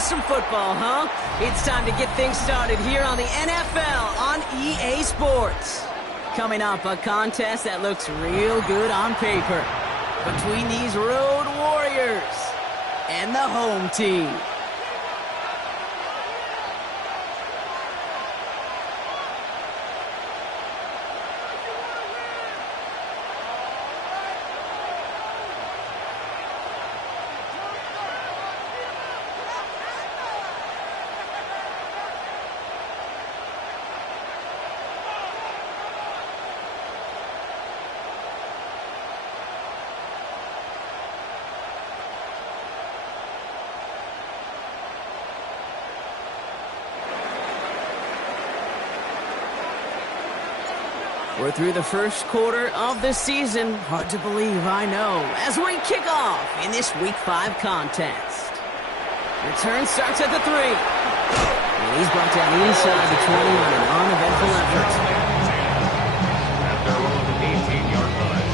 with some football, huh? It's time to get things started here on the NFL on EA Sports. Coming up, a contest that looks real good on paper between these road warriors and the home team. We're through the first quarter of the season. Hard to believe, I know. As we kick off in this Week 5 contest. Return starts at the 3. And he's brought down inside the 20 on an uneventful effort. At their own 18-yard line.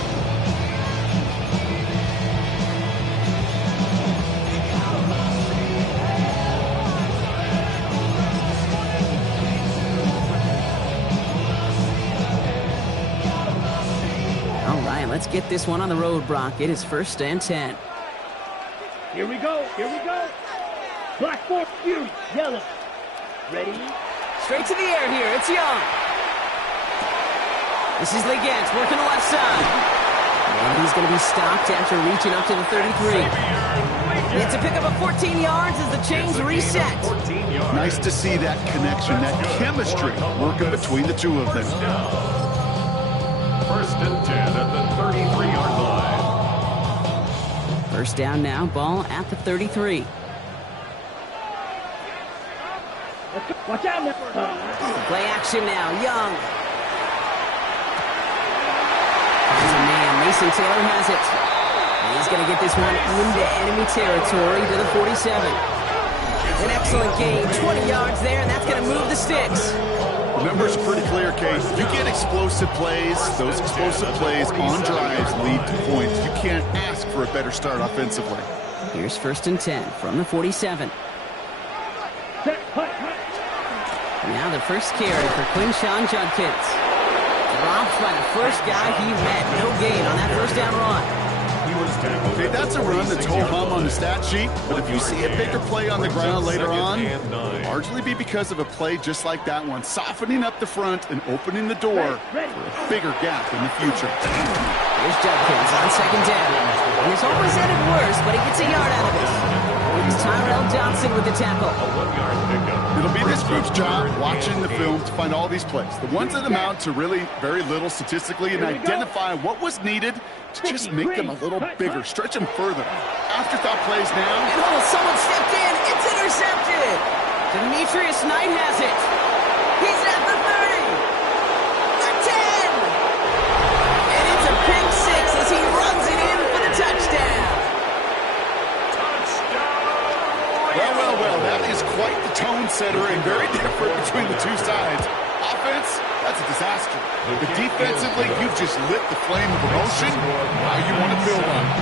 Let's get this one on the road, Brock. It is 1st and 10. Here we go. Black force fury, yellow. Ready? Straight to the air here. It's Young. This is Legant working the left side. And he's going to be stopped after reaching up to the 33. It's a pickup of 14 yards as the chains reset. Nice to see that connection, that chemistry working between the two of them. 1st and 10 at the 33-yard line. First down now, ball at the 33. Watch out now. Play action now, Young. There's a man, Mason Taylor has it. And he's going to get this one into enemy territory to the 47. An excellent gain, 20 yards there, and that's going to move the sticks. The numbers are pretty clear, Case. You get explosive plays. Those explosive plays on drives lead to points. You can't ask for a better start offensively. Here's 1st and 10 from the 47. Now the first carry for Quinshawn Judkins. Dropped by the first guy he met. No gain on that first down run. Okay, that's a run that's ho-hum on the stat sheet, but if you see a bigger play on the ground later on, it'll largely be because of a play just like that one, softening up the front and opening the door for a bigger gap in the future. Here's Judkins on 2nd down. And it's almost ended worse, but he gets a yard out of it. Here's Tyrell Johnson with the tackle. It'll be this group's job watching the film to find all these plays, the ones that amount to really very little statistically, and identify what was needed to just make them a little bigger, stretch them further. Afterthought plays now. And oh, someone stepped in. It's intercepted. Demetrius Knight has it. He's at the 30. The 10. And it's a pick 6 as he runs it in for the touchdown. Well, that is quite the tone setter and very different between the two sides. Offense, that's a disaster. But defensively, you've just lit the flame of emotion. Now you want to build on it.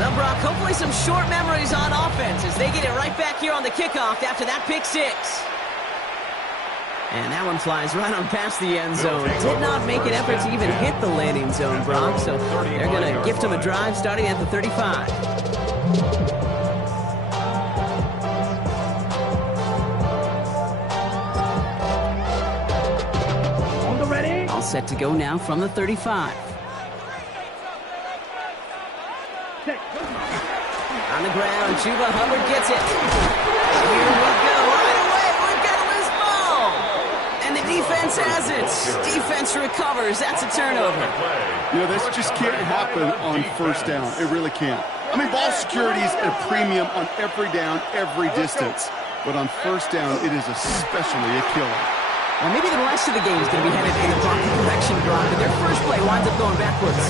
Well, Brock, hopefully some short memories on offense as they get it right back here on the kickoff after that pick 6. And that one flies right on past the end zone. Did not make an effort to even hit the landing zone, Brock. So they're going to gift him a drive starting at the 35. On the ready. All set to go now from the 35. On the ground, Chuba Hubbard gets it. Here we go. Right away, we've got a loose ball. And the defense has it. Defense recovers. That's a turnover. You know, this just can't happen on 1st down. It really can't. I mean, ball security is at a premium on every down, every distance. But on 1st down, it is especially a killer. Well, maybe the rest of the game is going to be headed in the proper direction, Brock, but their first play winds up going backwards.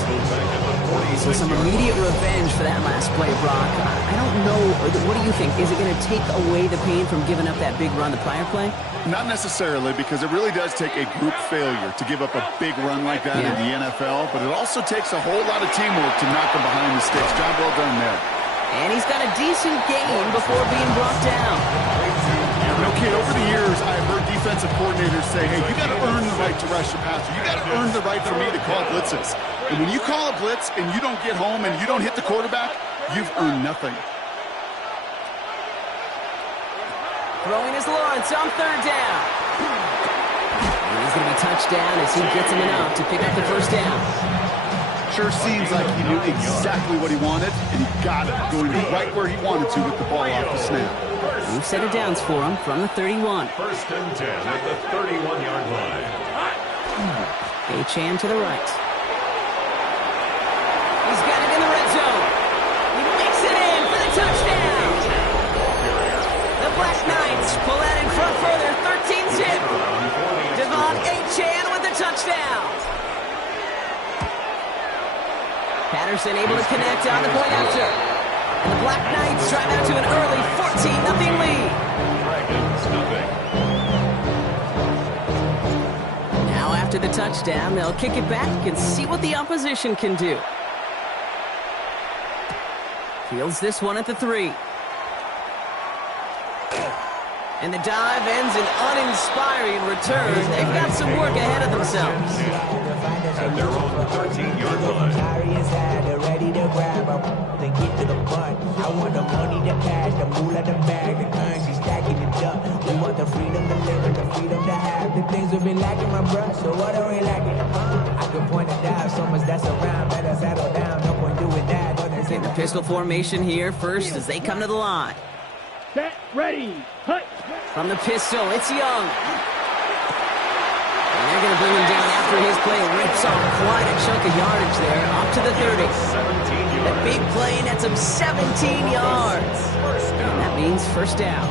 So some immediate revenge for that last play, Brock. I don't know. What do you think? Is it going to take away the pain from giving up that big run the prior play? Not necessarily, because it really does take a group failure to give up a big run like that in the NFL, but it also takes a whole lot of teamwork to knock them behind the sticks. Job well done there. And he's got a decent gain before being brought down. No kid, over the years, I've heard defensive coordinators say, hey, you got to earn the right to rush your passer. You got to earn the right for me to call blitzes. And when you call a blitz and you don't get home and you don't hit the quarterback, you've earned nothing. Throwing is Lawrence on third down. And he's going to be touched down as he gets him enough to pick up the first down. Sure seems like he knew exactly what he wanted, and he got it, going right where he wanted to with the ball off the snap. Move set of downs for him from the 31. First and 10 at the 31-yard line. Achane to the right. He's got it in the red zone. He makes it in for the touchdown. The Black Knights pull that in front further, 13-zip. Devon Achane with the touchdown. Patterson able to connect on the point after. And the Black Knights drive out to an early 14-0 lead. Now after the touchdown, they'll kick it back and see what the opposition can do. Fields this one at the 3. And the dive ends in uninspiring return. They've got some work ahead of themselves. At their own 13-yard line. They're ready to grab up. They get to the butt. I want the money, the cash, the moolah, the bag, the currency stacking it up. We want the freedom to live and the freedom to have. The things we've been lacking, my bruh. So what are we lacking? I can point it out. So much that's around. Better settle down. No point doing that. In the pistol formation here first as they come to the line. Set, ready, hut. From the pistol, it's Young. And they're going to bring him down after his play. Rips off quite a chunk of yardage there, up to the 30. The big play nets him 17 yards. And that means first down.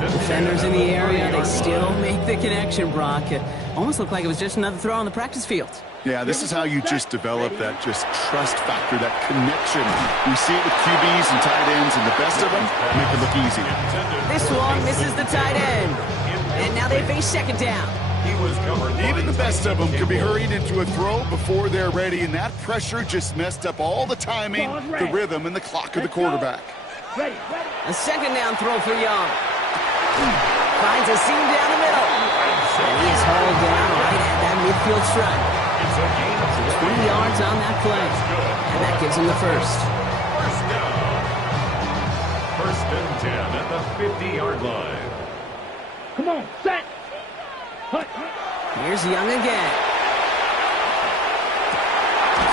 Defenders in the area, they still make the connection, Brock. It almost looked like it was just another throw on the practice field. Yeah, this is how you just develop that just trust factor, that connection. You see it with QBs and tight ends, and the best of them make it look easy. This one misses the tight end. And now they face second down. Even the best of them can be hurried into a throw before they're ready, and that pressure just messed up all the timing, the rhythm, and the clock of the quarterback. Ready. A second down throw for Young. Finds a seam down the middle. And he is hauled down right at that midfield stripe. So 20 yards on that play. And that gives him the first. First and 10 at the 50-yard line. Come on, set. Hut. Here's Young again.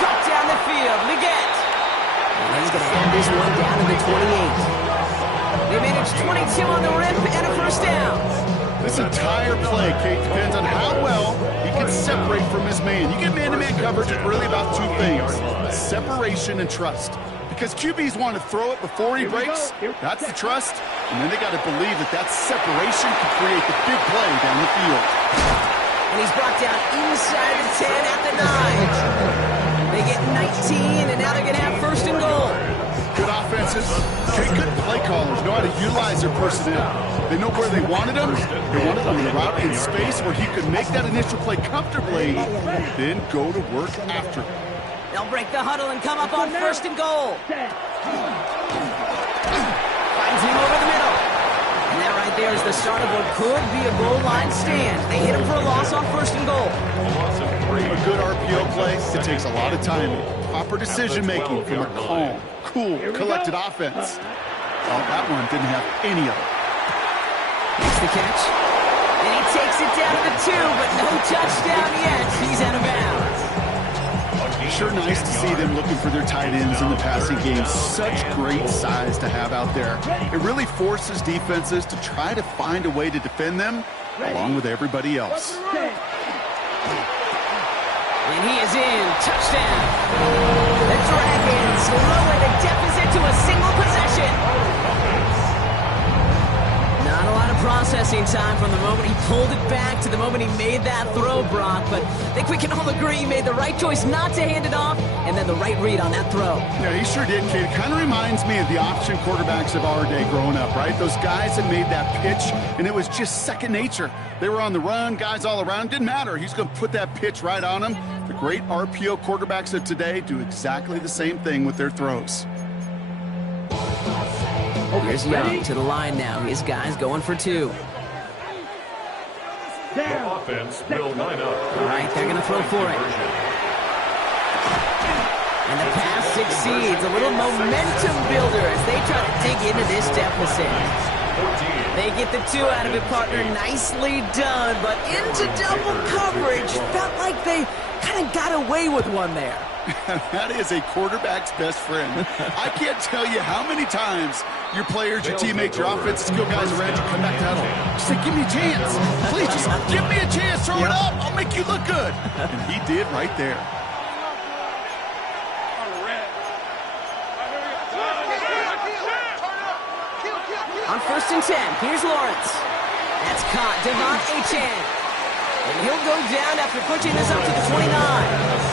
Cut down the field. Leggett. And he's going to hand this one down to the 28. They managed 22 on the rip and a first down. This entire play, Kate, depends on how well he can separate from his man. You get man-to-man coverage, it's really about two things: separation and trust. Because QBs want to throw it before he breaks. That's the trust. And then they got to believe that that separation can create the big play down the field. And he's brought down inside the 10 at the 9. They get 19, and now they're going to have first and goal. Good offenses, good play callers know how to utilize their personnel. They know where they wanted them. They wanted them in the route in space where he could make that initial play comfortably, then go to work after. They'll break the huddle and come up on first and goal. Finds him over the middle. And that right there is the start of what could be a goal line stand. They hit him for a loss on first and goal. A good RPO play, it takes a lot of timing. Proper decision-making from a calm, cool, collected offense. Well, that one didn't have any of it. Makes the catch. And he takes it down to the 2, but no touchdown yet. He's out of bounds. Sure nice to see them looking for their tight ends in the passing game. Such great size to have out there. It really forces defenses to try to find a way to defend them along with everybody else. And he is in. Touchdown. The Dragons lower the deficit to a single possession. Not a lot of processing time from the moment he pulled it back to the moment he made that throw, Brock. But I think we can all agree he made the right choice not to hand it off, and then the right read on that throw. Yeah, he sure did, Kate. It kind of reminds me of the option quarterbacks of our day growing up, right? Those guys that made that pitch, and it was just second nature. They were on the run, guys all around. Didn't matter. He's going to put that pitch right on them. The great RPO quarterbacks of today do exactly the same thing with their throws. Here's Young to the line now. His guys going for 2. The offense will line up. All right, they're going to throw for it. And the pass succeeds. A little momentum builder as they try to dig into this deficit. They get the 2 out of it, partner. Nicely done, but into double coverage. Felt like they kind of got away with one there. That is a quarterback's best friend. I can't tell you how many times your players, your teammates, your offensive skill guys around you come back to huddle. Just say, give me a chance. Please, just give me a chance. Throw it up. I'll make you look good. And he did right there. On 1st and 10, here's Lawrence. That's caught. Devon Achane. And he'll go down after pushing this up to the 29.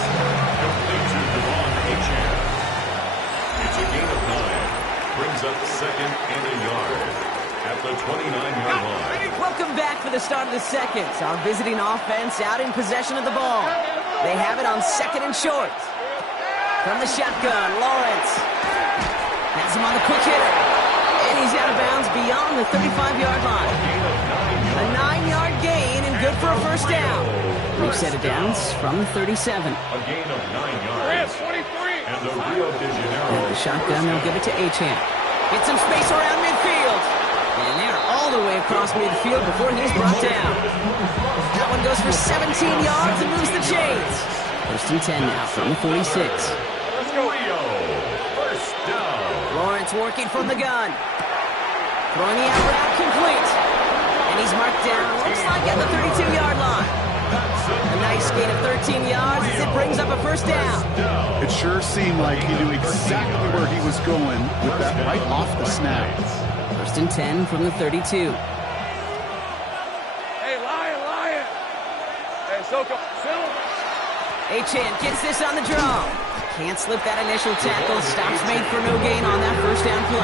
It's a gain of 9. Brings up 2nd and a yard at the 29-yard line. Welcome back for the start of the second. Our visiting offense out in possession of the ball. They have it on 2nd and short. From the shotgun, Lawrence has him on the quick hitter. And he's out of bounds beyond the 35-yard line. A 9-yard gain and good for a first down. We've set it down from the 37. A gain of 9 yards. And the Rio de Janeiro. And the shotgun, they'll give it to Achane. Get some space around midfield. And they're all the way across midfield before he's brought down. That one goes for 17 yards and moves the chains. 1st and 10 now from the 46. Let's go. Rio. First down. Lawrence working from the gun. Throwing the out route complete. And he's marked down, looks like at the 32-yard line. A nice gain of 13 yards as it brings up a first down. It sure seemed like he knew exactly where he was going with that right off the snap. 1st and 10 from the 32. Hey, Lion! Hey, Soko, Achane gets this on the draw. Can't slip that initial tackle. Stops made for no gain on that first down play.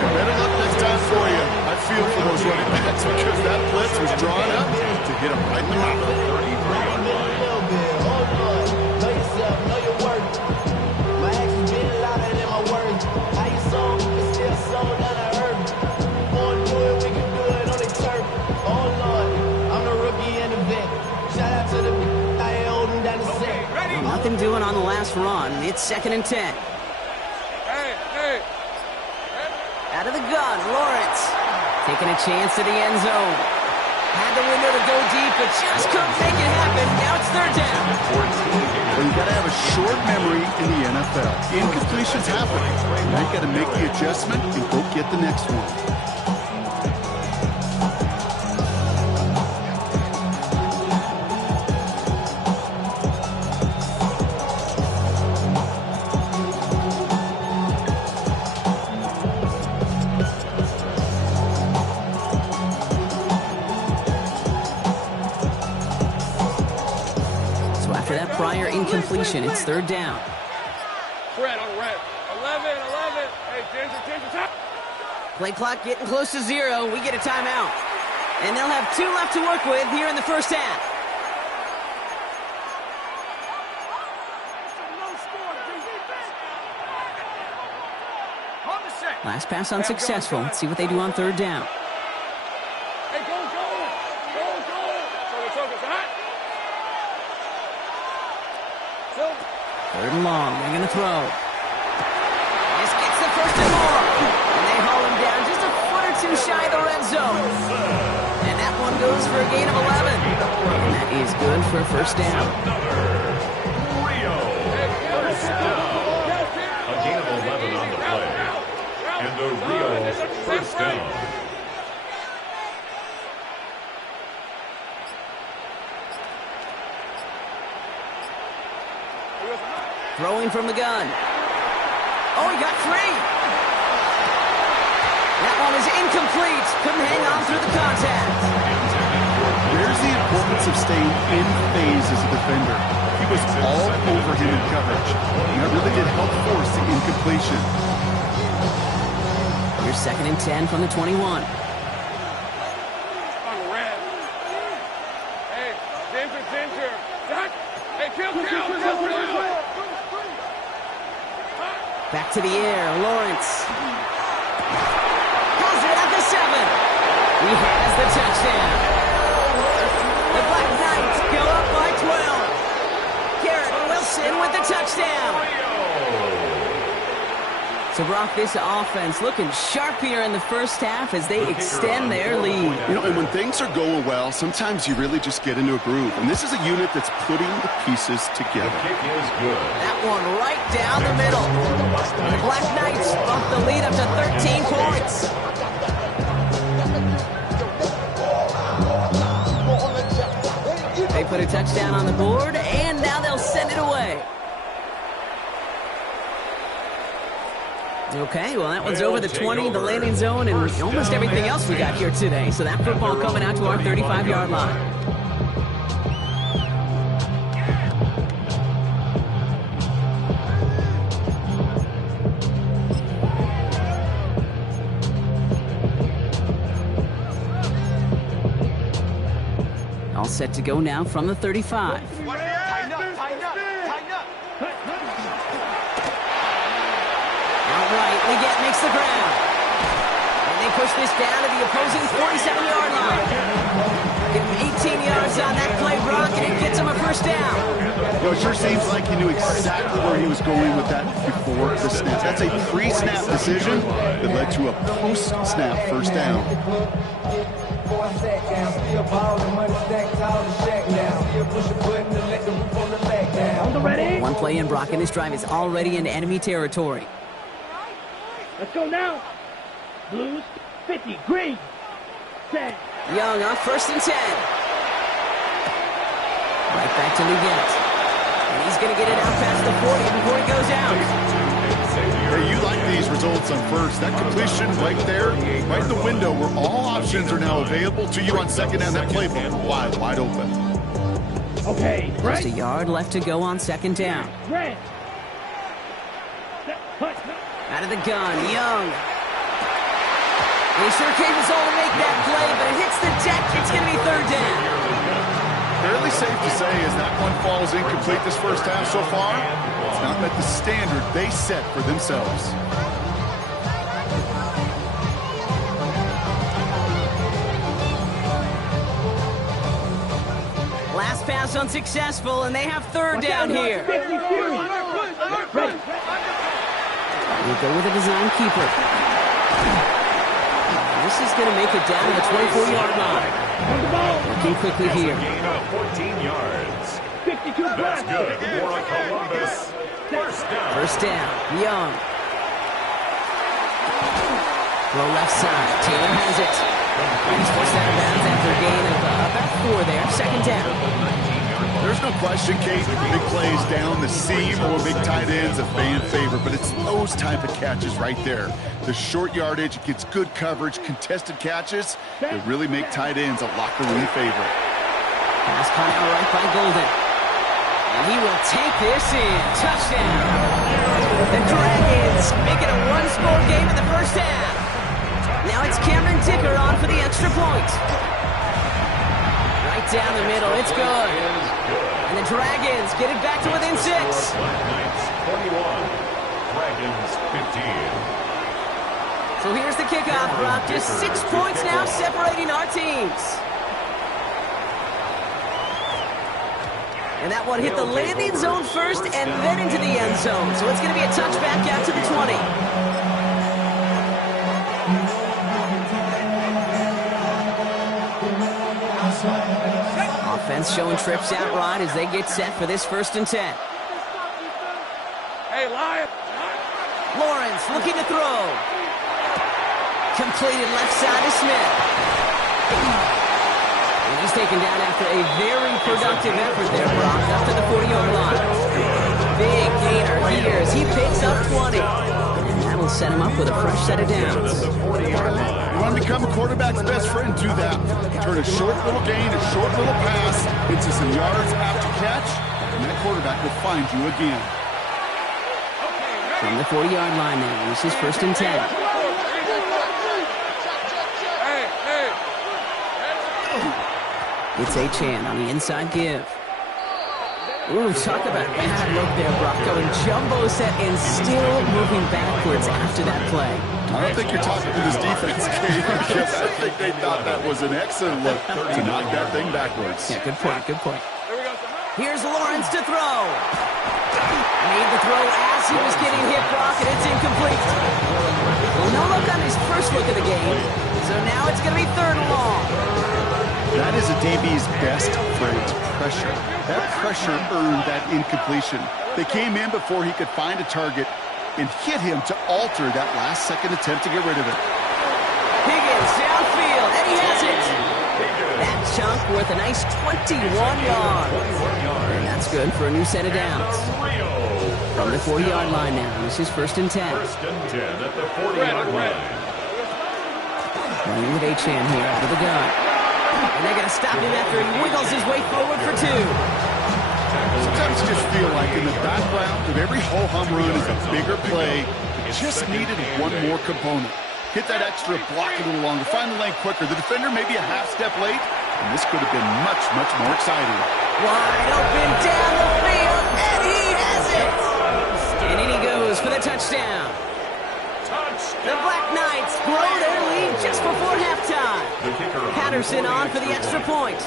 Better luck next time for you. I feel for those running backs because that blitz was drawn up to hit him right in the mouth. 33-yard line. Know yourself, know your worth. My actions been louder than my words. How you sold, but still sold down the earth. Born do it, we can do it on the turf. Oh Lord, I'm the rookie and the vet. Shout out to the I ain't holding down the set. Nothing doing on the last run. It's 2nd and 10. Hey! Out of the gun, Lawrence. Taking a chance to the end zone. Had the window to go deep, but just couldn't make it happen. Now it's 3rd down. Well, you got to have a short memory in the NFL. Incompletions happen. Now you got to make the adjustment and go get the next one. Prior incompletion, it's 3rd down. Fred on the right. 11. Hey, attention, top. Play clock getting close to 0. We get a timeout. And they'll have 2 left to work with here in the first half. Last pass unsuccessful. Let's see what they do on 3rd down. Hey, go. Third and long. They're going to throw. This gets the first and long. And they haul him down just a foot or 2 shy of the red zone. And that one goes for a gain of 11. And that is good for a first down. Rio. First down. A gain of 11 on the play. And the Rio first down. Throwing from the gun. Oh, he got free. That one is incomplete. Couldn't hang on through the contact. There's the importance of staying in phase as a defender. He was all over him in coverage, and that really did help force the incompletion. Here's 2nd and 10 from the 21. On red. Hey, Ginger. Duck. Hey, kill. Back to the air, Lawrence. Has it at the 7. He has the touchdown. The Black Knights go up by 12. Garrett Wilson with the touchdown. So, Brock, this offense looking sharp here in the first half as they extend their lead. You know, and when things are going well, sometimes you really just get into a groove. And this is a unit that's putting the pieces together. The kick is good. That one right down the middle. The Black Knights bump the lead up to 13 points. They put a touchdown on the board, and now they'll send it away. Okay, well, that one's over the 20, the landing zone, and almost everything else we got here today. So that football coming out to our 35-yard line. All set to go now from the 35. Leggett makes the ground. And they push this down to the opposing 47-yard line. Give him 18 yards on that play, Brock, and it gets him a first down. You know, it sure seems like he knew exactly where he was going with that before the snap. That's a pre-snap decision that led to a post-snap first down. One play in, Brock, and this drive is already in enemy territory. Let's go now. Blues, 50. Green, 10. Young on 1st and 10. Right back to Leggett. And he's going to get it out past the 40 before he goes out. Hey, you like these results on first. That completion right there, right in the window where all options are now available to you on 2nd down. That playbook wide open. Okay, right. Just a yard left to go on 2nd down. Red. Out of the gun, Young. He sure capable to make that play, but it hits the deck. It's going to be 3rd down. Fairly safe to say as that one falls incomplete this first half so far, it's not met the standard they set for themselves. Last pass unsuccessful, and they have 3rd down here. We'll go with a design keeper. This is going to make it down to the 24-yard line. Looking quickly here. Gain of 14 yards. 52 That's good for Columbus. First down, Young. Low left side, Taylor has it. He's forced out of bounds after a gain of about 4 there. 2nd down. There's no question, Kate, big plays down the seam or big tight ends a fan favorite, but it's those type of catches right there. The short yardage, gets good coverage, contested catches that really make tight ends a locker room favorite. Pass caught out right by Golden. And he will take this in. Touchdown. The Dragons make it a one-score game in the first half. Now it's Cameron Dicker on for the extra point. Right down the middle, it's good. And the Dragons get it back to within 6. Knights 41, Dragons 15. So here's the kickoff, Brock. Just 6 points now separating our teams. And that one hit the landing zone first and then into the end zone. So it's going to be a touchback out to the 20. Offense showing trips out right as they get set for this 1st and 10. Hey, Lion. Lawrence looking to throw. Completed left side to Smith. And he's taken down after a very productive effort there, Brock, up to the 40-yard line. Big gainer here as he picks up 20. And that'll will set him up with a fresh set of downs. You want to become a quarterback's best friend, do that. Turn a short little gain, a short little pass into some yards after catch, and that quarterback will find you again. From the 40-yard line now, this is 1st and 10. It's Achane on the inside give. Ooh, talk about bad look there, Brock. Going jumbo set and still moving backwards after that play. I don't think you're talking to this defense, Kate, because I think they thought that was an excellent look to knock that thing backwards. Yeah, good point, good point. Here's Lawrence to throw. Made the throw as he was getting hit, Brock, and it's incomplete. Well, no look on his first look of the game, so now it's going to be 3rd and long. That is a DB's best friend, pressure. That pressure earned that incompletion. They came in before he could find a target and hit him to alter that last-second attempt to get rid of it. Higgins downfield, and he has it. That chunk worth a nice 21 yards. And that's good for a new set of downs. From the 40-yard line now, this is 1st and 10. 1st and 10 at the 40-yard line. Running with Achane here out of the gun. And they're going to stop him after he wiggles his way forward for 2. Sometimes you just feel like in the background of every ho-hum run is a bigger play. It just needed one more component. Hit that extra block a little longer. Find the lane quicker. The defender may be a half step late, and this could have been much, much more exciting. Wide open down the field, and he has it! And in he goes for the touchdown. The Black Knights grow their lead just before halftime. Patterson on for the extra point.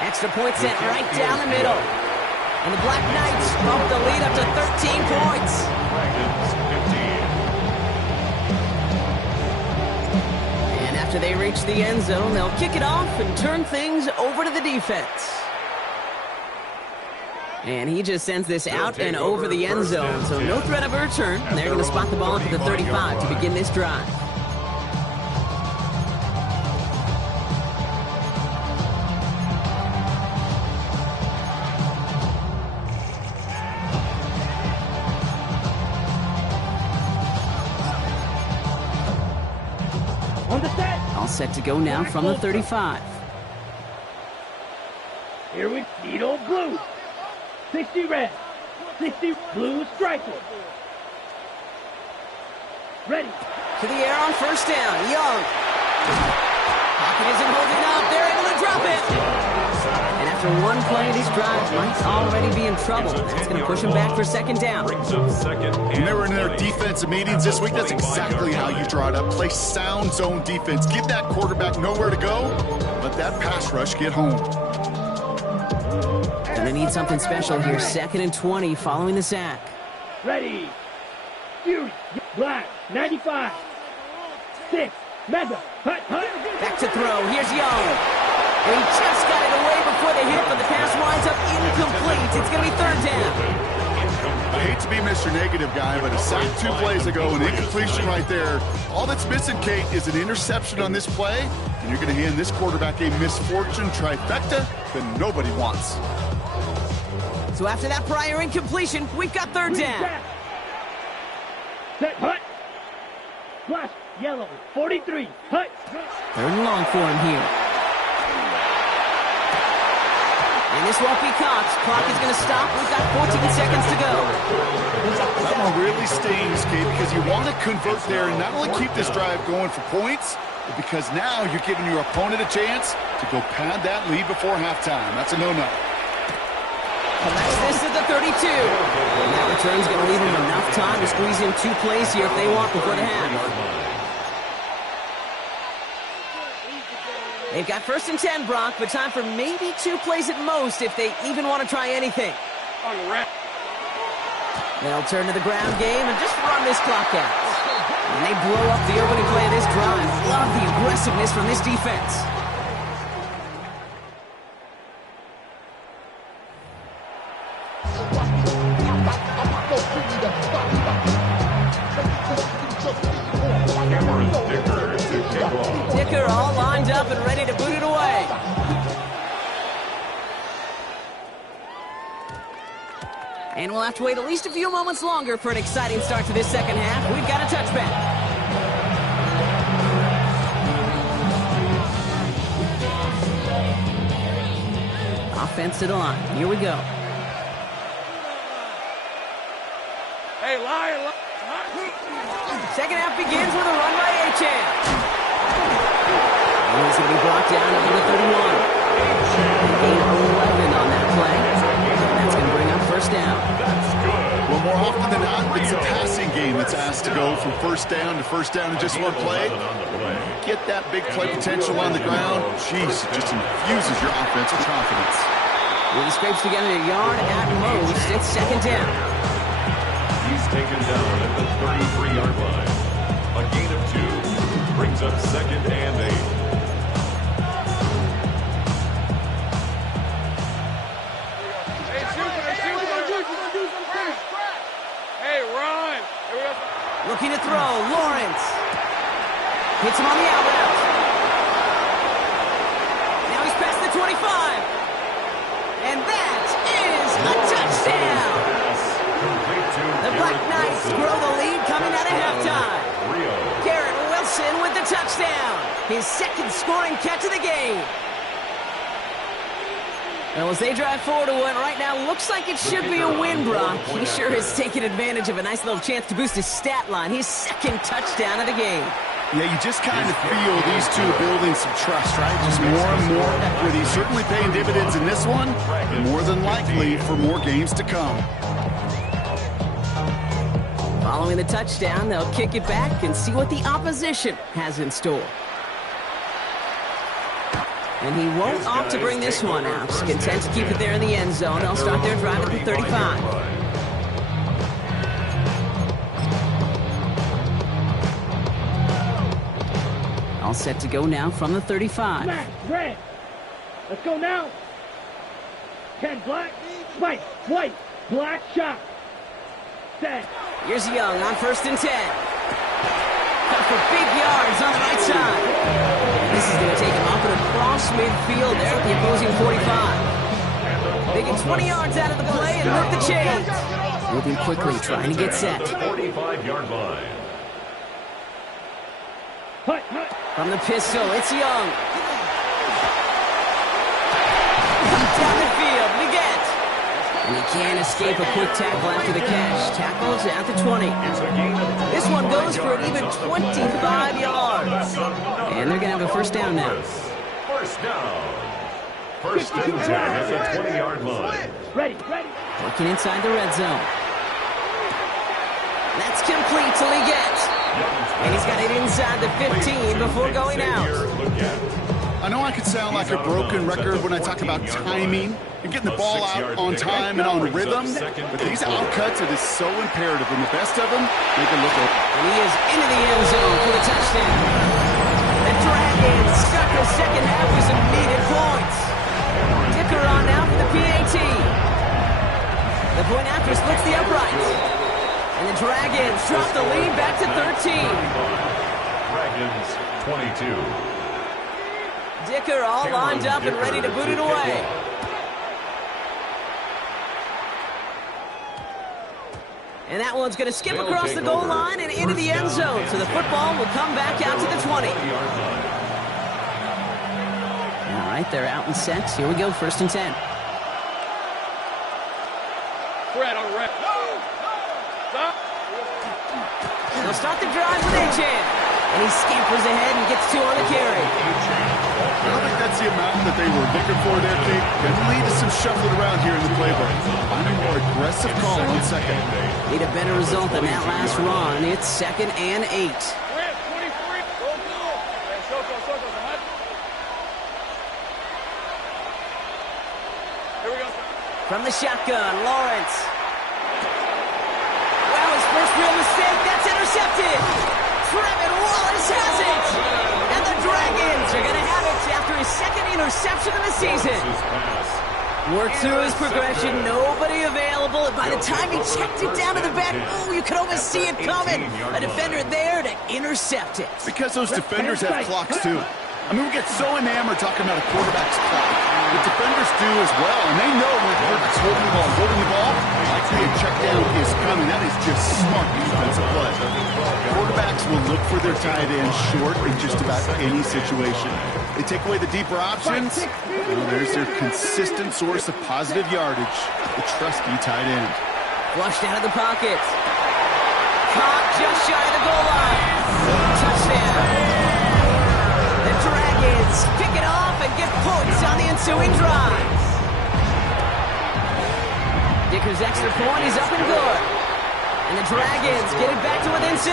Extra point sent right down the middle. And the Black Knights bump the lead up to 13 points. And after they reach the end zone, they'll kick it off and turn things over to the defense. And he just sends this out and over the end zone, so no threat of a return. They're going to spot the ball at the 35 to begin this drive. On the set. All set to go now from the 35. Here we need old blue. 60 red, 60 blue striker. Ready. To the air on 1st down. Young. Pocket isn't holding up. They're able to drop it. And after one play, these drives might already be in trouble. That's going to push them back for 2nd down. When they were in their defensive meetings this week, that's exactly how you draw it up. Play sound zone defense. Give that quarterback nowhere to go. Let that pass rush get home. Gonna need something special here. 2nd and 20 following the sack. Ready. Fury. Black. 95. 6. Mega. Hut. Back to throw. Here's Young. And he just got it away before the hit, but the pass winds up incomplete. It's going to be 3rd down. I hate to be Mr. Negative guy, but a sack 2 plays ago, an incompletion right there. All that's missing, Kate, is an interception on this play, and you're going to hand this quarterback a misfortune trifecta that nobody wants. So after that prior incompletion, we've got 3rd down. Set. Hut. Flash. Yellow. 43. Hut. 3rd and long for him here. And this won't be caught. Clock is going to stop. We've got 14 seconds to go. That one really stings, Kate, because you want to convert there and not only keep this drive going for points, but because now you're giving your opponent a chance to go pad that lead before halftime. That's a no-no. Collects this at the 32. And that return's going to leave them enough time to squeeze in 2 plays here if they want before the half. They've got 1st and 10, Brock, but time for maybe 2 plays at most if they even want to try anything. They'll turn to the ground game and just run this clock out. And they blow up the opening play of this drive. Love the aggressiveness from this defense. Dicker all lined up and ready to boot it away. And we'll have to wait at least a few moments longer for an exciting start to this second half. We've got a touchback. Offense to the line. Here we go. Hey, Lion. Second half begins with a run by Achane. And he's going to be brought down to the 31. Gain of 11 on that play. That's going to bring up first down. Well, more often than not, it's a passing game that's asked to go from first down in just one play. Get that big play potential on the ground. Jeez, it just infuses your offense with confidence. Well, he scrapes together a yard at most. It's second down. He's taken down at the 33-yard line. A gain of 2 brings up second and 8. Looking to throw, Lawrence. Hits him on the out route. Now he's past the 25. And that is a touchdown. The Black Knights grow the lead coming out of halftime. Garrett Wilson with the touchdown. His second scoring catch of the game. Well, as they drive forward to what right now looks like it should be a win, Brock. He sure has taken advantage of a nice little chance to boost his stat line. His second touchdown of the game. Yeah, you just kind of feel these two building some trust, right? Just more and more equity. Certainly paying dividends in this one, and more than likely for more games to come. Following the touchdown, they'll kick it back and see what the opposition has in store. And he won't opt to bring this one out. He's content to keep it there in the end zone. They'll start their drive at the 35. All set to go now from the 35. Black, red. Let's go now. 10 black, white, black shot. Set. Here's Young on 1st and 10. Cut for big yards on the right side. This is going to take him up and across midfield there at the opposing 45. They get 20 yards out of the play and move the chains. Moving quickly, trying to get set. 45-yard line. From the pistol, it's Young. Down the field, Leggett. And he can't escape a quick tackle after the catch. Tackles at the 20. This one goes for an even 25 yards. And they're going to have a first down now. First down. First and 10 at the 20-yard line. Ready. Working inside the red zone. That's complete to Leggett. And he's got it inside the 15 before going out. I know I could sound like a broken record when I talk about timing and getting the ball out on time and on rhythm, but these outcuts, it is so imperative. And the best of them, they can look over. And he is into the end zone for the touchdown. The Dragons stuck the second half with some needed points. Dicker on now for the PAT. The point after splits the uprights. And the Dragons drop the lead back to 13. Dragons 22. Dicker all lined up and ready to boot it away. And that one's going to skip across the goal line and into the end zone. So the football will come back out to the 20. All right, they're out and set. Here we go, 1st and 10. Fred on red. Stop. They'll start the drive with Achane. And he scampers ahead and gets 2 on the carry. I don't think that's the amount that they were looking for there, Kate. Can lead to some shuffling around here in the playbook. Finding more aggressive call on second. Need a better result than that last run. It's 2nd and 8. Red 23. Go. Hey, circle. Here we go. From the shotgun, Lawrence. Well, his first real mistake. That's intercepted. Trevin Wallace has it. And the Dragons are going to have it after his second interception of the season. Worked through his progression, nobody available, and by the time he checked it down to the back, oh, you could almost see it coming. A defender there to intercept it. Because those defenders have clocks, too. I mean, we get so enamored talking about a quarterback's clock. The defenders do as well, and they know when the quarterback's holding the ball, like likely a check down is coming. That is just smart defensive play. Quarterbacks will look for their tight end short in just about any situation. They take away the deeper options. Well, there's their consistent source of positive yardage, the trusty tight end. Flushed out of the pocket. Caught just shy of the goal line. Touchdown. The Dragons pick it off and get points on the ensuing drive. Dicker's extra point is up and good. And the Dragons get it back to within 6.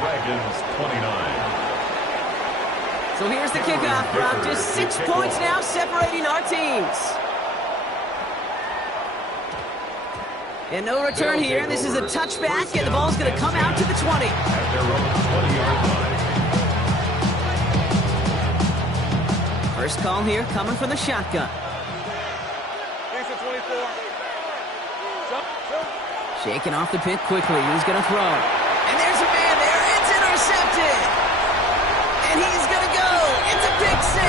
Dragons 29. So here's the kickoff, Brock. Just 6 points now separating our teams. And no return here. This is a touchback, and the ball's going to come out to the 20. At their own 20-yard line. First call here coming from the shotgun. Shaking off the pick quickly. He's going to throw. And there's a man there. It's intercepted. And he's going to go. It's a pick 6.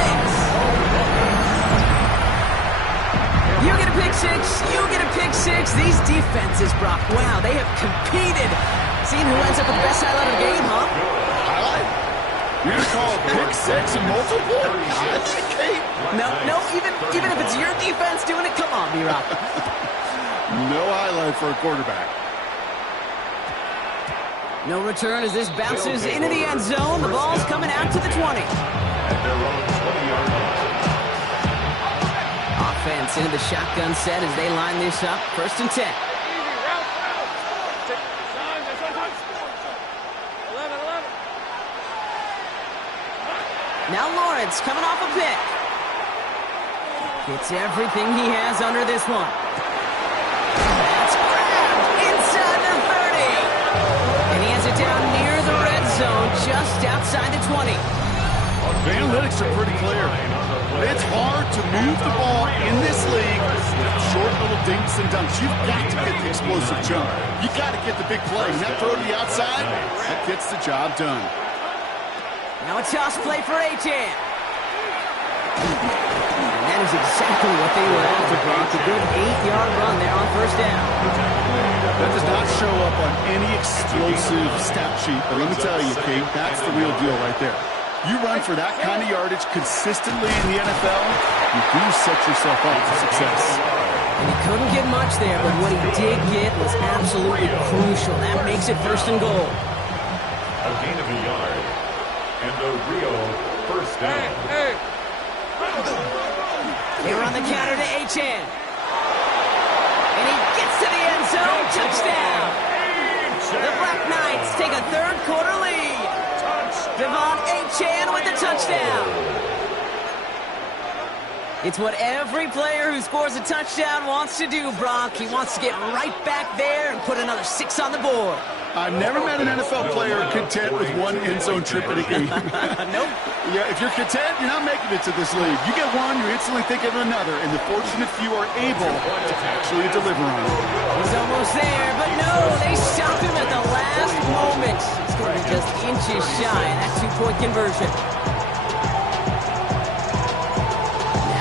You get a pick 6. You get a pick 6. These defenses, Brock, wow, they have competed. Seeing who ends up with the best highlight of the game, huh? Highlight? You're going to call a pick 6 and multiple? No, even if it's your defense doing it, come on, B-Rock. No highlight for a quarterback. No return as this bounces into the end zone. The ball's coming out to the 20. At their own 20-yard line. Offense into the shotgun set as they line this up. 1st and 10. Now Lawrence coming off a pick. Gets everything he has under this one. That's grabbed inside the 30. And he has it down near the red zone, just outside the 20. The analytics are pretty clear. It's hard to move the ball in this league with short little dinks and dunks. You've got to get the explosive jump. You've got to get the big play. And that throw to the outside, that gets the job done. Now a toss play for Achane. And that is exactly what they were after, Brock. A good 8-yard run there on 1st down. That does not show up on any explosive stat sheet, but let me tell you, Kate, that's the real deal right there. You run for that kind of yardage consistently in the NFL, you do set yourself up for success. And he couldn't get much there, but what he did get was absolutely crucial. That makes it 1st and goal. A gain of a yard. And a Rio 1st down. They run the counter to Achane. And he gets to the end zone. Touchdown. The Black Knights take a 3rd quarter lead. Devon Achane with the touchdown. It's what every player who scores a touchdown wants to do, Brock. He wants to get right back there and put another 6 on the board. I've never met an NFL player content with one end zone trip in a game. Nope. Yeah, if you're content, you're not making it to this league. You get one, you're instantly thinking of another, and the fortunate few are able to actually deliver on it. He's almost there, but no, they stopped him at the last moment. It's going to be just inches shy of that 2-point conversion.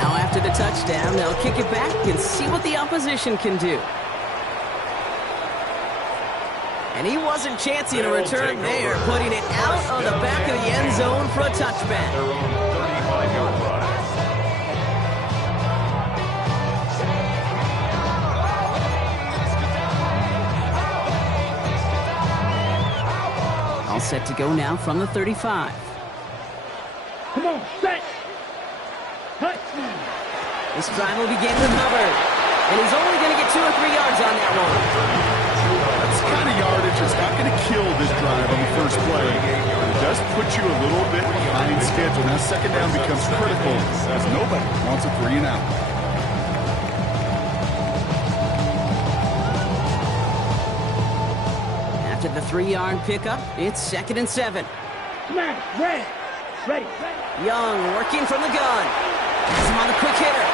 Now after the touchdown, they'll kick it back and see what the opposition can do. And he wasn't chancing a return there, putting it out of the back of the end zone for a touchback. Their own 35-yard line. All set to go now from the 35. Come on, set. Cut. This drive will begin with Hubbard. And he's only going to get 2 or 3 yards on that one. This kind of yardage is not going to kill this drive on the first play. It does put you a little bit behind schedule. Now 2nd down becomes critical as nobody wants a 3 and out. After the 3-yard pickup, it's 2nd and 7. Smash. Ready. Young working from the gun. Has him on the quick hitter.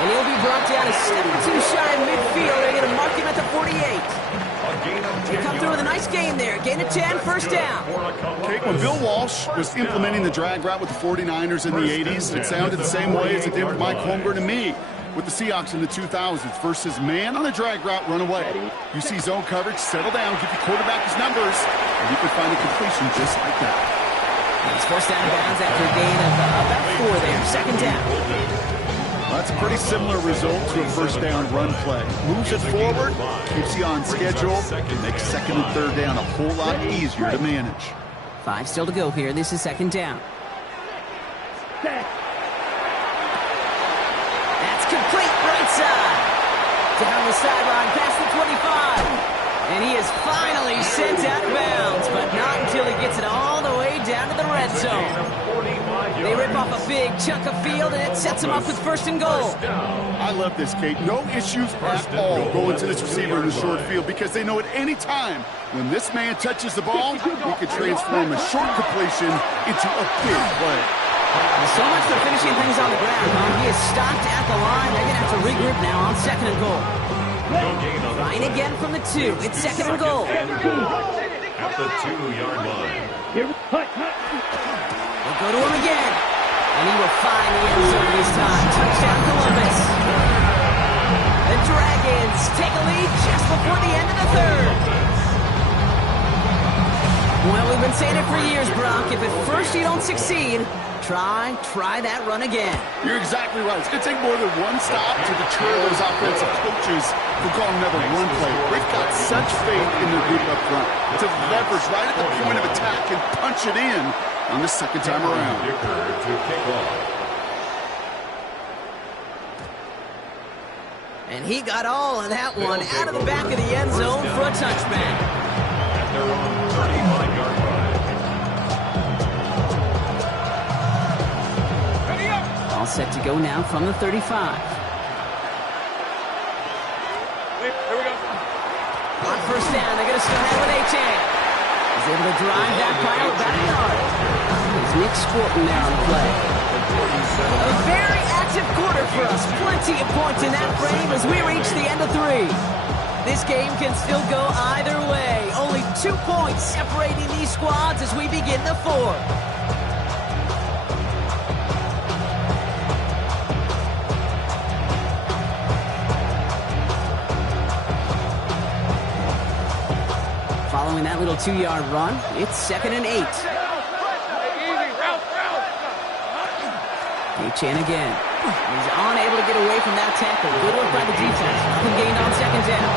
And he'll be brought down a step or 2 shy of midfield. They're going to mark him at the 48. They come through with a nice gain there. Gain of 10, 1st down. Kate, when Bill Walsh was implementing the drag route with the 49ers in the 80s, it sounded the same way as it did with Mike Holmgren and me. with the Seahawks in the 2000s versus man on a drag route run away. You see zone coverage, settle down, give your quarterback his numbers, and you can find a completion just like that. He's forced out of bounds after a gain of about 4 there. Second down. Well, that's a pretty similar result to a first down run play. Moves it forward, keeps you on schedule, and makes second and third down a whole lot easier to manage. 5 still to go here. This is second down. That's complete right side. Down the sideline past the 25. And he is finally sent out of bounds, but not until he gets it all the way down to the red zone. They rip off a big chunk of field, and it sets him up with first and goal. I love this, Kate. No issues at all going to this receiver in the short field because they know at any time when this man touches the ball, he could transform a short completion into a big play. So much for finishing things on the ground, huh? He is stopped at the line. They're going to have to regroup now on second and goal. Trying again from the 2. It's second and goal. At the 2-yard line. They'll go to him again. And he will find the end zone this time. Touchdown Columbus. The Dragons take a lead just before the end of the third. Well, we've been saying it for years, Brock. If at first you don't succeed, try that run again. You're exactly right. It's going to take more than one stop to deter those offensive coaches from calling another run play. They've got such faith in their group up front to leverage right at the point of attack and punch it in on the second time around. Dicker to kick off. And he got all of that one out of the back of the end zone for a touchback. At their own 35-yard line. All set to go now from the 35. Here we go. On first down, they're going to start out with Achane. He's able to drive that pile back yard. It's Nick Scorton now on the play. A very active quarter for us. Plenty of points in that frame as we reach the end of 3. This game can still go either way. Only 2 points separating these squads as we begin the 4th. Following that little 2-yard run, it's second and 8. Easy, route. Achane again. He's unable to get away from that tackle. Good work by the defense. Nothing gained on second down.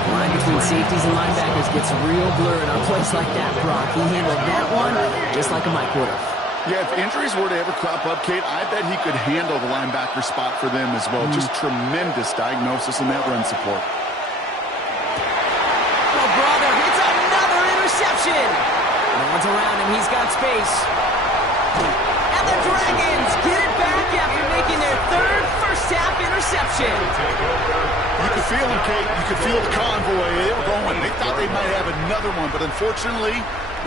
The line between safeties and linebackers gets real blurred on plays like that, Brock. He handled that one just like a Mike would have. Yeah, if injuries were to ever crop up, Kate, I bet he could handle the linebacker spot for them as well. Just tremendous diagnosis in that run support. No one's around him. He's got space. And the Dragons get it back after making their third first-half interception. You could feel them, Kate. You could feel the convoy. They were going. They thought they might have another one, but unfortunately,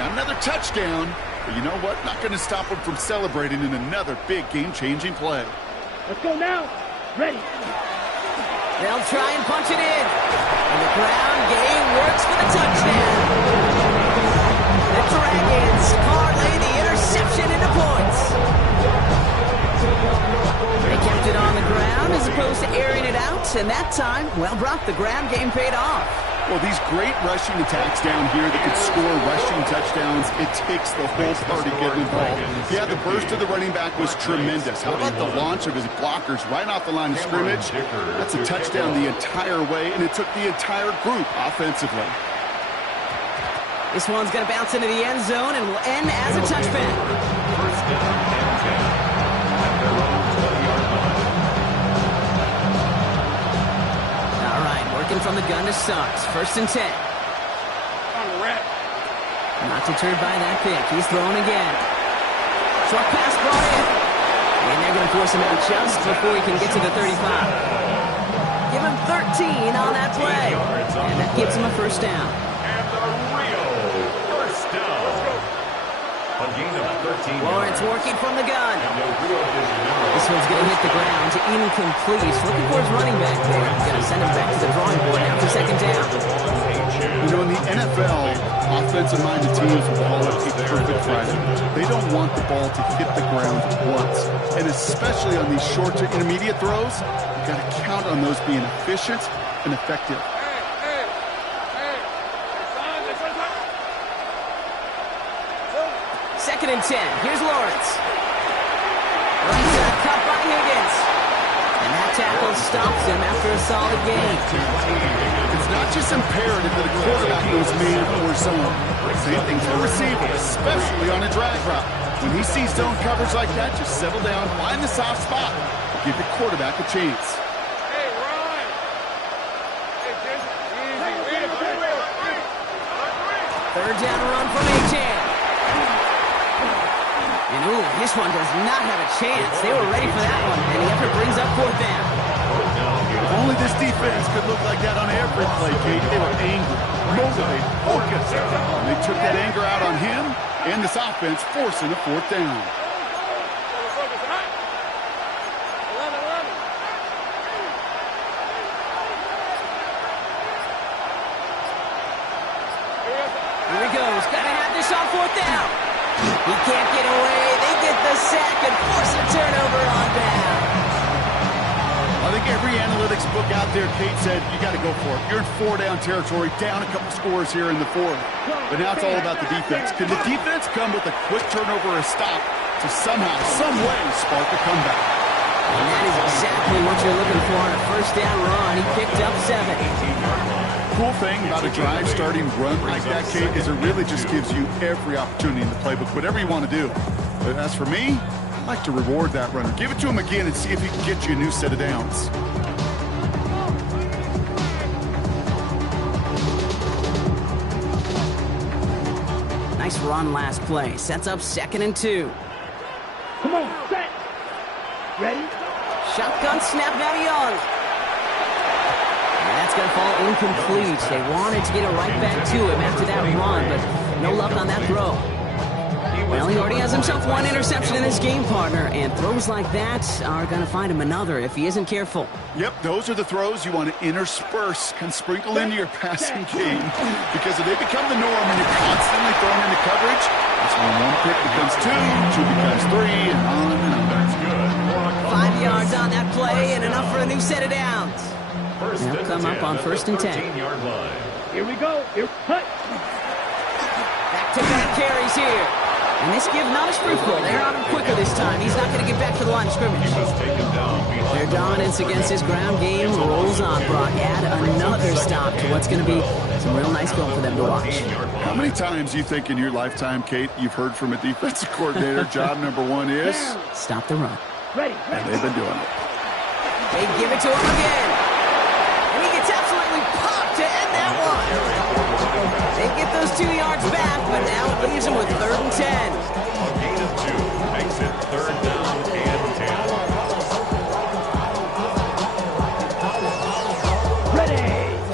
not another touchdown. But you know what? Not going to stop them from celebrating in another big game-changing play. Let's go now. Ready. They'll try and punch it in. And the ground game works for the touchdown. The Dragons parlay the interception into points. They kept it on the ground as opposed to airing it out. And that time, well, Brock, the ground game paid off. Well, these great rushing attacks down here that could score rushing touchdowns, it takes the whole party getting involved. Yeah, the burst of the running back was tremendous. How about the launch of his blockers right off the line of scrimmage? That's a touchdown the entire way, and it took the entire group offensively. This one's going to bounce into the end zone and will end as a touchback. First down and 10. At their own 20-yard line. All right, working from the gun to start. First and 10. On the red. Not deterred by that pick. He's throwing again. Short pass brought in. And they're going to force him out just before he can get to the 35. Give him 13 on that play. And that gives him a first down. And the Rio first down. A gain of 13 Lawrence yards. working from the gun. And the Rio de Janeiro This one's going to hit the ground. Incomplete. Looking for his running back there. Going to send him back to the drawing board now for second down. You know, in the NFL, offensive-minded teams will call it a perfect Friday. They don't want the ball to hit the ground once. And especially on these short to intermediate throws, you've got to count on those being efficient and effective. Second and 10. Here's Lawrence. Right side cut by Higgins. And that tackle stops him after a solid gain. It's not just imperative that a quarterback goes man or zone. Same thing for a receiver, especially on a drag route. When he sees zone coverage like that, just settle down, find the soft spot, give your quarterback a chance. Hey, Ron. Hey, Jason. Easy. Read it. Third down run from Achane. And ooh, this one does not have a chance. They were ready for that one, and the effort brings up fourth down. If only this defense could look like that on every play, Kate. They were angry, motivated, focused. And they took that anger out on him and this offense, forcing a fourth down. Here he goes. Got to have this on fourth down. He can't get away. They get the sack and force a turnover on down. I think every analytics book out there, Kate said, you got to go for it. You're in four-down territory, down a couple scores here in the fourth. But now it's all about the defense. Can the defense come with a quick turnover or a stop to somehow, some way, spark a comeback? And that is exactly what you're looking for on a first down run. He picked up 7. Cool thing about a drive starting run like that, Kate, is it really just gives you every opportunity in the playbook, whatever you want to do. But as for me, I like to reward that runner. Give it to him again and see if he can get you a new set of downs. Nice run last play. Sets up second and 2. Come on, set. Ready? Shotgun snap now to Young. And that's going to fall incomplete. They wanted to get it right back to him after that run, but no luck on that throw. Well, he already has himself one interception in this game, partner, and throws like that are going to find him another if he isn't careful. Yep, those are the throws you want to intersperse and sprinkle into your passing game, because if they become the norm and you're constantly thrown into coverage, that's when one pick becomes 2 becomes 3, and on and on. That's good. 5 yards on that play and enough for a new set of downs. First They'll and come up 10 on at first the and 10. 13-yard line. Here we go. Here, cut. Back-to-back carries here. And this give not as fruitful. They're on him quicker this time. He's not going to get back to the line of scrimmage. He was taken down behind Their dominance against his ground game rolls on, Brock. Add another stop to what's going to be some real nice film for them to watch. How many times do you think in your lifetime, Kate, you've heard from a defensive coordinator, job number 1 is? Stop the run. Ready. And they've been doing it. They give it to him again. And he gets absolutely popped to end that one. They get those 2 yards back, but now it leaves them with 3rd and 10. A gain of 2 makes it 3rd down and 10. Ready.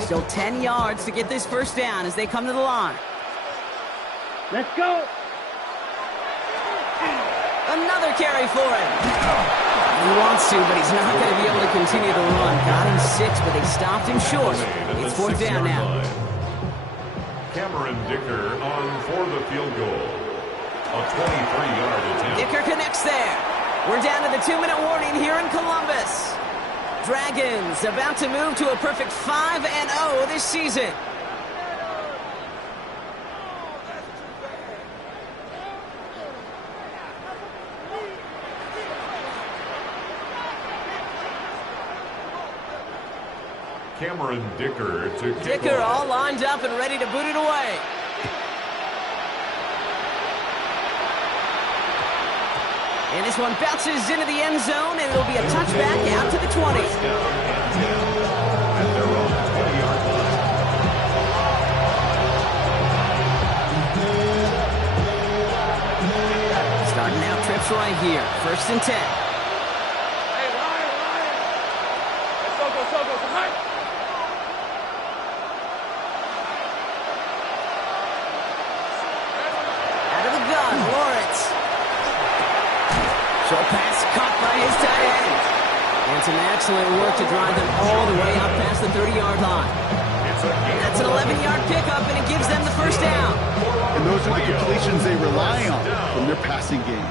Still 10 yards to get this first down as they come to the line. Let's go. Another carry for him. He wants to, but he's not going to be able to continue the run. Got him 6, but they stopped him short. It's 4th down now. Cameron Dicker on for the field goal. A 23-yard attempt. Dicker connects there. We're down to the 2-minute warning here in Columbus. Dragons about to move to a perfect 5-0 this season. Cameron Dicker to kick Dicker off. all lined up and ready to boot it away. And this one bounces into the end zone, and it'll be a touchback out to the 20. First down and 10 at their own 20-yard line. Starting out trips right here. 1st and 10. Hey, Ryan. Let's go. Tonight. Out of the gun, Lawrence. Doing some excellent work to drive them all the way up past the 30-yard line. That's an 11-yard pickup, and it gives them the first down. And those are the completions they rely on from their passing game.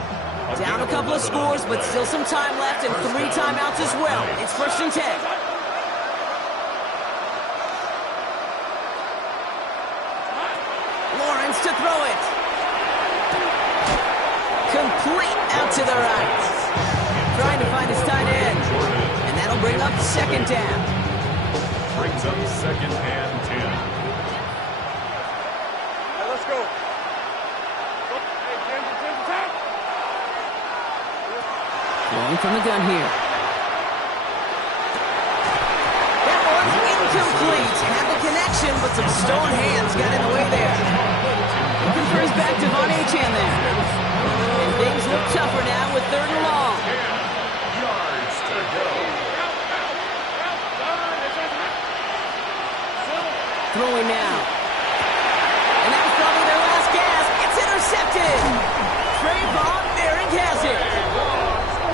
Down a couple of scores, but still some time left and 3 timeouts as well. It's 1st and 10. Lawrence to throw it. Complete out to the right. Trying to find his tight end. And that'll bring up 2nd down. Brings up 2nd and 10. Hey, let's go. Hey, Ginger, time. Going from the gun here. That one's incomplete. Had the connection, but some stone hands got in the way there. Looking for his back, Devon Achane there. And things look tougher now with 3rd and long. 10 yards to go. Throwing now. And that was probably their last gasp. It's intercepted. Trayvon Merrick has it.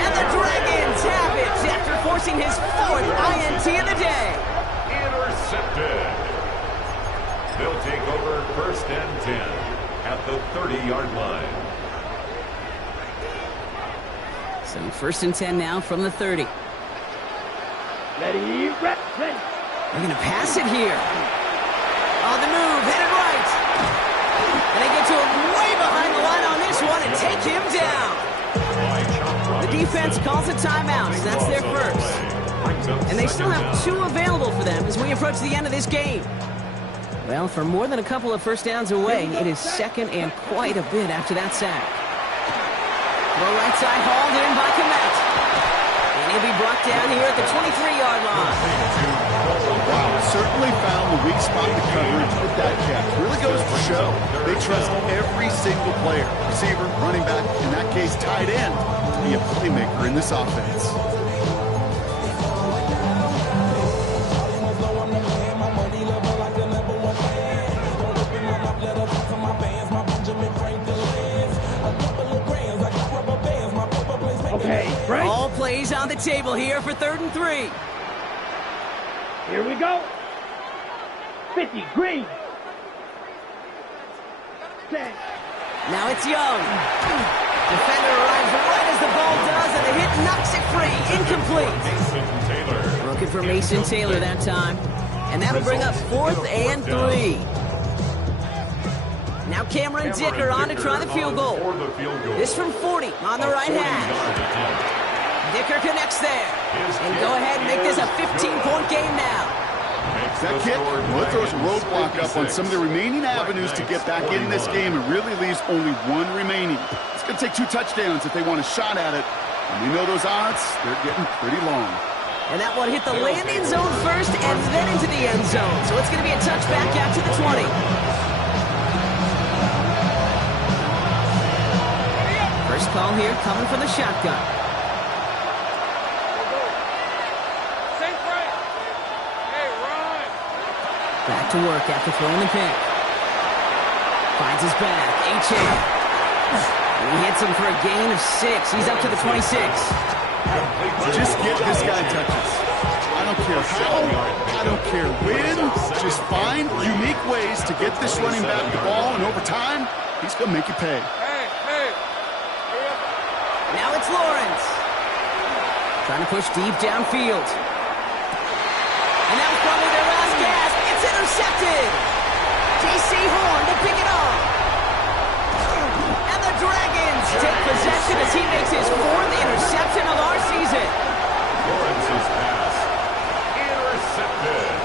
And the Dragons have it after forcing his 4th INT of the day. Intercepted. They'll take over 1st and 10 at the 30-yard line. So 1st and 10 now from the 30. Ready, ready. They're going to pass it here. On the move, headed right. And they get to him way behind the line on this one and take him down. The defense calls a timeout, so that's their first. And they still have 2 available for them as we approach the end of this game. Well, for more than a couple of first downs away, it is 2nd and quite a bit after that sack. The right side hauled in by Kmet. And he'll be brought down here at the 23-yard line. Wow, certainly found the weak spot in the coverage with that catch. Really goes to show they trust every single player, receiver, running back, in that case tight end, to be a playmaker in this offense. Okay, right. All plays on the table here for 3rd and 3. Here we go. 50, green. 10. Now it's Young. Defender arrives right as the ball does, and the hit knocks it free. Incomplete. Mason Taylor. Looking for Mason Taylor that time. And that'll bring up 4th and 3. Now Cameron Dicker on to try the field goal. This from 40 on the right hash. Dicker connects there. And go ahead and make this a 15-point game now. That kick, well, it throws a roadblock up on some of the remaining avenues to get back in this game and really leaves only 1 remaining. It's going to take 2 touchdowns if they want a shot at it. And we know those odds, they're getting pretty long. And that one hit the landing zone first and then into the end zone. So it's going to be a touchback out to the 20. First call here coming from the shotgun. Back to work after throwing the pick. Finds his back. Achane. He hits him for a gain of 6. He's up to the 26. Just get this guy touches. I don't care how, I don't care when. Just find unique ways to get this running back the ball, and over time, he's going to make you pay. Hey. Now it's Lawrence. Trying to push deep downfield. And that was probably their last gasp. It's intercepted. J.C. Horn to pick it off. And the Dragons take possession as he makes his 4th interception of our season. Lawrence's pass intercepted.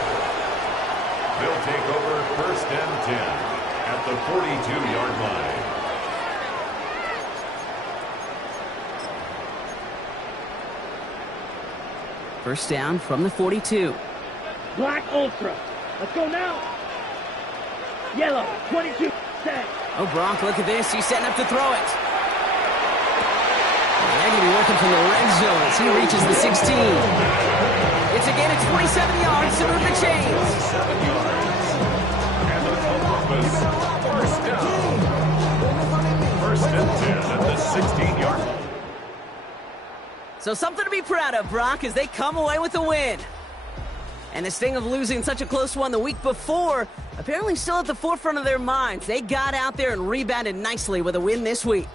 They'll take over 1st and 10 at the 42-yard line. First down from the 42. Black Ultra. Let's go now. Yellow, 22. Set. Oh, Gronk, look at this. He's setting up to throw it. They're going to be working from the red zone as he reaches the 16. It's a gain of 27 yards to move the chains. 7 yards. And the Columbus first down. 1st and 10 at the 16-yard line. So something to be proud of, Brock, as they come away with a win. And the sting of losing such a close one the week before, apparently still at the forefront of their minds. They got out there and rebounded nicely with a win this week.